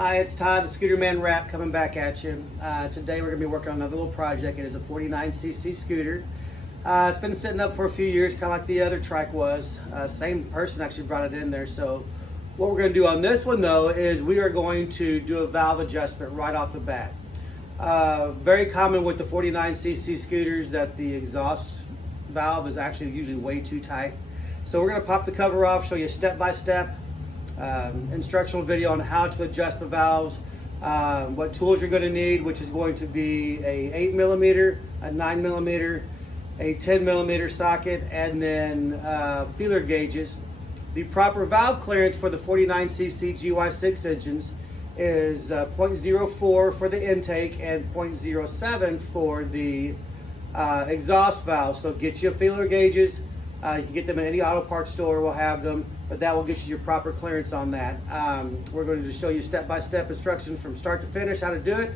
Hi, it's Todd, the Scooter Man Rap, coming back at you. Today we're going to be working on another little project. It is a 49cc scooter. It's been sitting up for a few years, kind of like the other trike was. Same person actually brought it in there. So what we're going to do on this one though is we are going to do a valve adjustment right off the bat. Very common with the 49cc scooters that the exhaust valve is actually usually way too tight. So we're going to pop the cover off, show you step by step instructional video on how to adjust the valves, what tools you're going to need, which is going to be a 8mm, a 9mm, a 10mm socket, and then feeler gauges. The proper valve clearance for the 49cc gy6 engines is 0.04 for the intake and 0.07 for the exhaust valve. So get you feeler gauges. You can get them in any auto parts store, will have them, but that will get you your proper clearance on that. We're going to show you step-by-step instructions from start to finish, how to do it.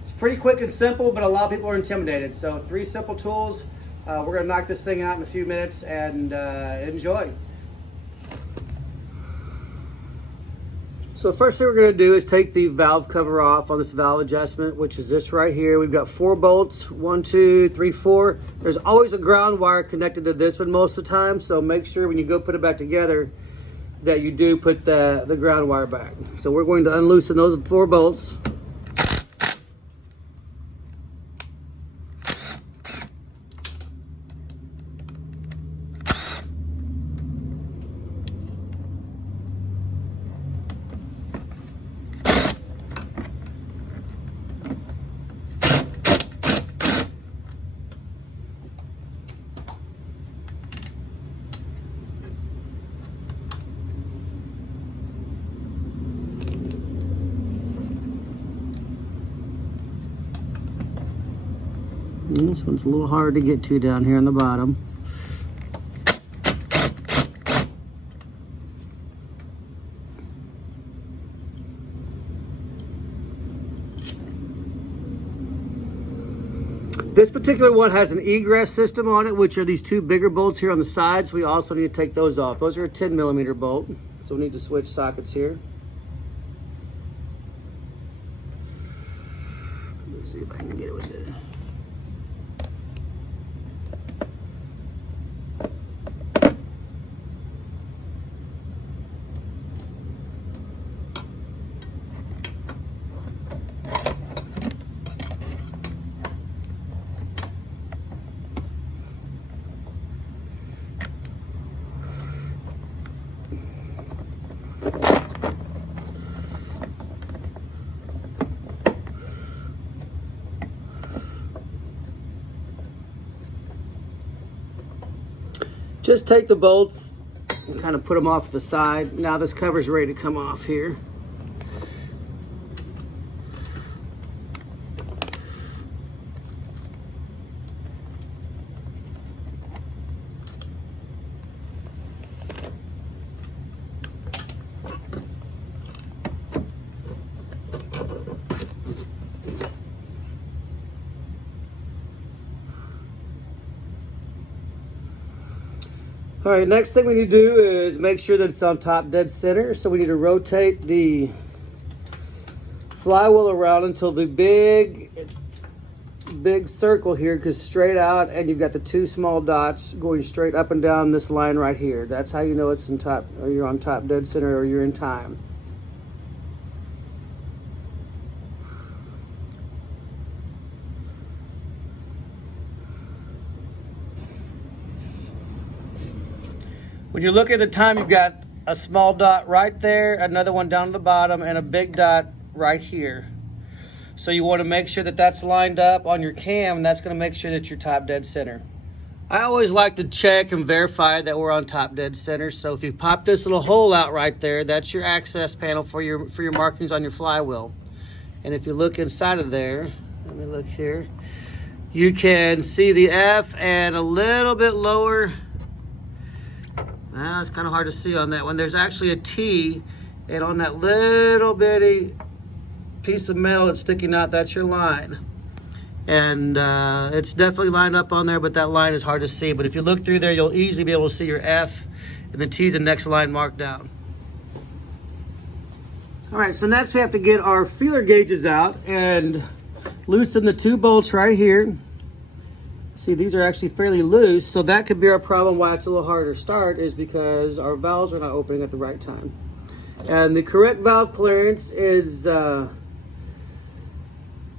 It's pretty quick and simple, but a lot of people are intimidated. So 3 simple tools. We're going to knock this thing out in a few minutes and enjoy. So first thing we're going to do is take the valve cover off on this valve adjustment, which is this right here. We've got 4 bolts, 1, 2, 3, 4. There's always a ground wire connected to this one most of the time, so make sure when you go put it back together that you do put the ground wire back. So we're going to unloosen those 4 bolts. This one's a little hard to get to down here on the bottom. This particular one has an egress system on it, which are these 2 bigger bolts here on the sides. We also need to take those off. Those are a 10mm bolt, so we need to switch sockets here. Let's see if I can get it with this. Just take the bolts and kind of put them off to the side. Now this cover's ready to come off here. All right, next thing we need to do is make sure that it's on top dead center. So we need to rotate the flywheel around until the big circle here goes straight out, and you've got the 2 small dots going straight up and down this line right here. That's how you know it's in top, or you're on top dead center, or you're in time. When you look at the time, you've got a small dot right there, another one down at the bottom, and a big dot right here. So you want to make sure that that's lined up on your cam, and that's going to make sure that you're top dead center. I always like to check and verify that we're on top dead center. So if you pop this little hole out right there, that's your access panel for your markings on your flywheel. And if you look inside of there, let me look here, you can see the F and a little bit lower. It's kind of hard to see on that one. There's actually a T, and on that little bitty piece of metal that's sticking out, that's your line. And it's definitely lined up on there, but that line is hard to see. But if you look through there, you'll easily be able to see your F, and the T is the next line marked down. All right, so next we have to get our feeler gauges out and loosen the 2 bolts right here. See, these are actually fairly loose, so that could be our problem why it's a little harder to start, is because our valves are not opening at the right time. And the correct valve clearance is 0.4,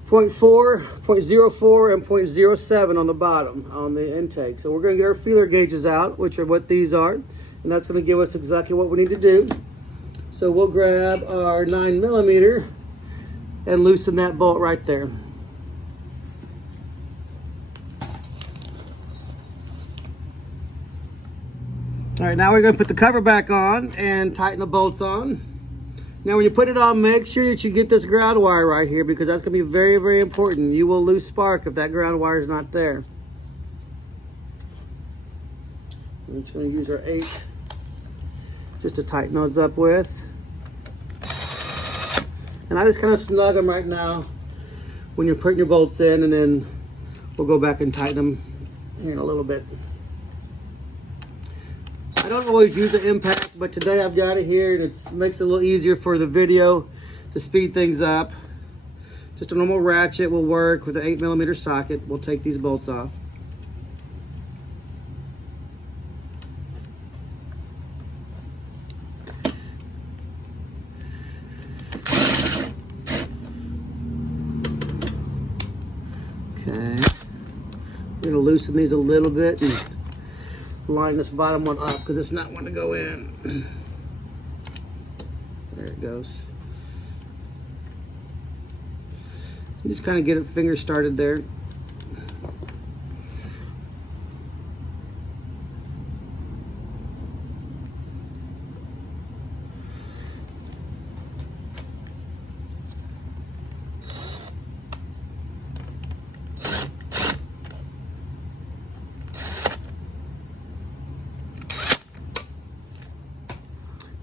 0.04, and 0.07 on the bottom on the intake. So we're going to get our feeler gauges out, which are what these are, and that's going to give us exactly what we need to do. So we'll grab our 9mm and loosen that bolt right there. All right, now we're going to put the cover back on and tighten the bolts on. Now when you put it on, make sure that you get this ground wire right here, because that's going to be very, very important. You will lose spark if that ground wire is not there. I'm just going to use our 8 just to tighten those up with. And I just kind of snug them right now when you're putting your bolts in, and then we'll go back and tighten them here in a little bit. I don't always use the impact, but today I've got it here, and it makes it a little easier for the video to speed things up. Just a normal ratchet will work with an 8mm socket. We'll take these bolts off. Okay, I'm going to loosen these a little bit and line this bottom one up, because it's not one to go in. There it goes. You just kind of get it finger started there.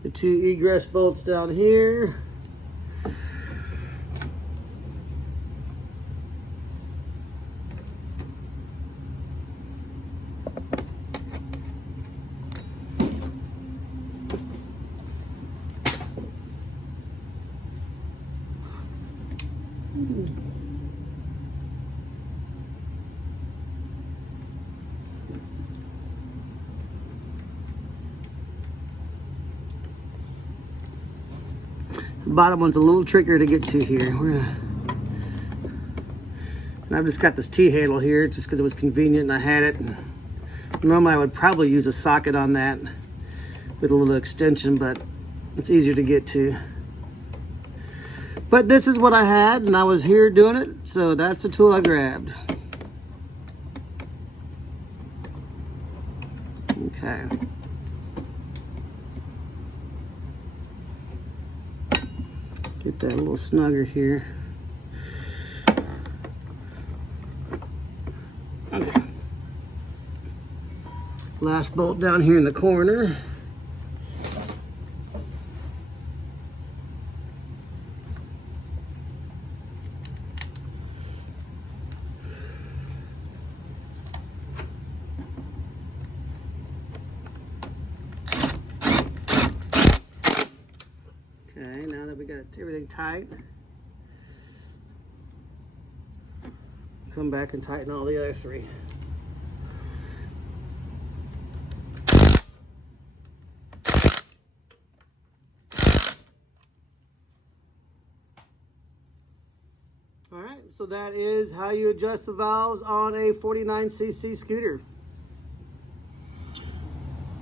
The 2 egress bolts down here. The bottom one's a little trickier to get to here. And I've just got this T-handle here just because it was convenient and I had it. And normally I would probably use a socket on that with a little extension, but it's easier to get to. But this is what I had, and I was here doing it, so that's the tool I grabbed. Okay. Get that a little snugger here. Okay. Last bolt down here in the corner. Okay, now that we got everything tight, come back and tighten all the other 3. All right, so that is how you adjust the valves on a 49cc scooter.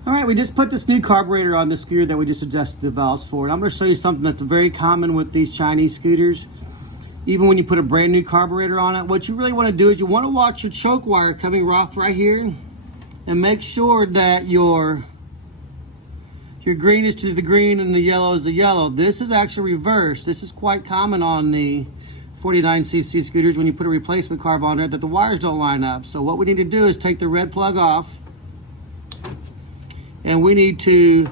All right, we just put this new carburetor on the scooter that we just adjusted the valves for. And I'm going to show you something that's very common with these Chinese scooters. Even when you put a brand new carburetor on it, what you really want to do is you want to watch your choke wire coming off right here and make sure that your green is to the green and the yellow is the yellow. This is actually reversed. This is quite common on the 49cc scooters when you put a replacement carb on there, that the wires don't line up. So what we need to do is take the red plug off, and we need to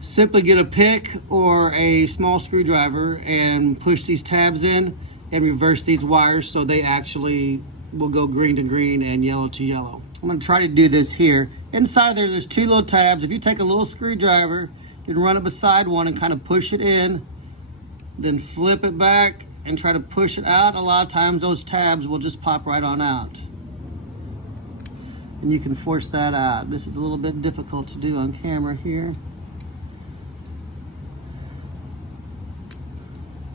simply get a pick or a small screwdriver and push these tabs in and reverse these wires so they actually will go green to green and yellow to yellow. I'm going to try to do this here. Inside there's 2 little tabs. If you take a little screwdriver you'd run it beside one and kind of push it in, then flip it back and try to push it out. A lot of times those tabs will just pop right on out. And you can force that out. This is a little bit difficult to do on camera here.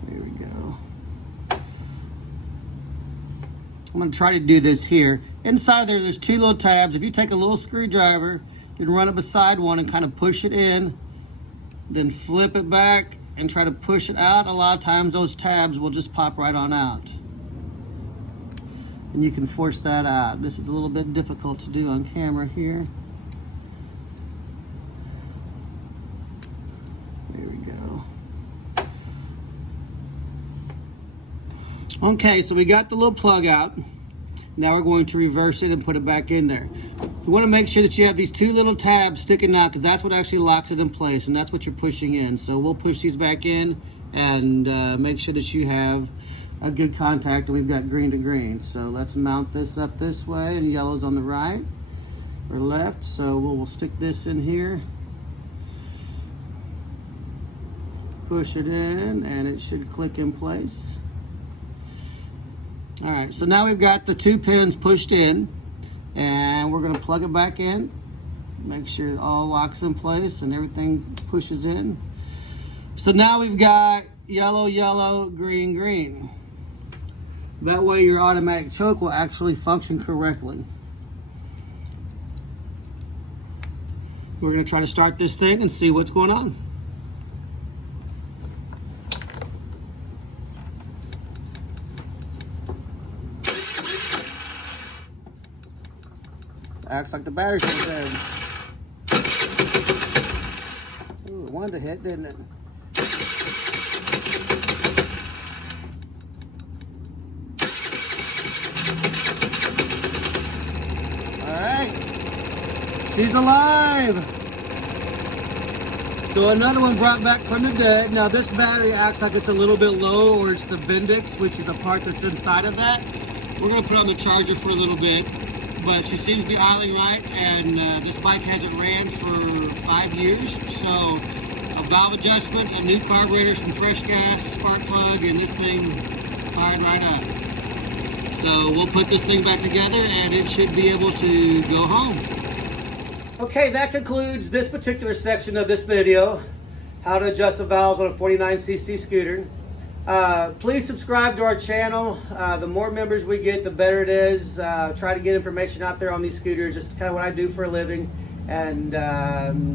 There we go. I'm gonna try to do this here. Inside there's two little tabs. If you take a little screwdriver, you'd run it beside one and kind of push it in, then flip it back and try to push it out. A lot of times those tabs will just pop right on out. And you can force that out. This is a little bit difficult to do on camera here. There we go. Okay, so we got the little plug out. Now we're going to reverse it and put it back in there. You want to make sure that you have these two little tabs sticking out, because that's what actually locks it in place, and that's what you're pushing in. So we'll push these back in and make sure that you have a good contact, and we've got green to green. So let's mount this up this way, and yellow's on the right or left. So we'll stick this in here, push it in, and it should click in place. All right, so now we've got the two pins pushed in, and we're gonna plug it back in, make sure it all locks in place and everything pushes in. So now we've got yellow, yellow, green, green. That way your automatic choke will actually function correctly. We're gonna try to start this thing and see what's going on. Acts like the battery's still dead. Ooh, it wanted to hit, didn't it? Alright. She's alive! So another one brought back from the dead. Now this battery acts like it's a little bit low, or it's the Bendix, which is a part that's inside of that. We're going to put on the charger for a little bit. But she seems to be idling right, and this bike hasn't ran for 5 years. So a valve adjustment, a new carburetor, some fresh gas, spark plug, and this thing fired right up. So we'll put this thing back together, and it should be able to go home. Okay, that concludes this particular section of this video, how to adjust the valves on a 49cc scooter. Please subscribe to our channel. The more members we get, the better it is. Try to get information out there on these scooters. It's kind of what I do for a living, and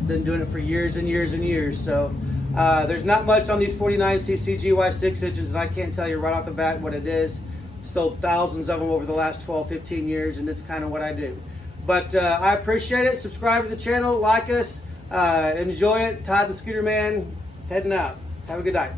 been doing it for years and years and years. So there's not much on these 49cc gy6 engines, and I can't tell you right off the bat what it is. Sold thousands of them over the last 12-15 years, and it's kind of what I do. But I appreciate it. Subscribe to the channel, like us, enjoy it. Todd the Scooter Man, heading out. Have a good night.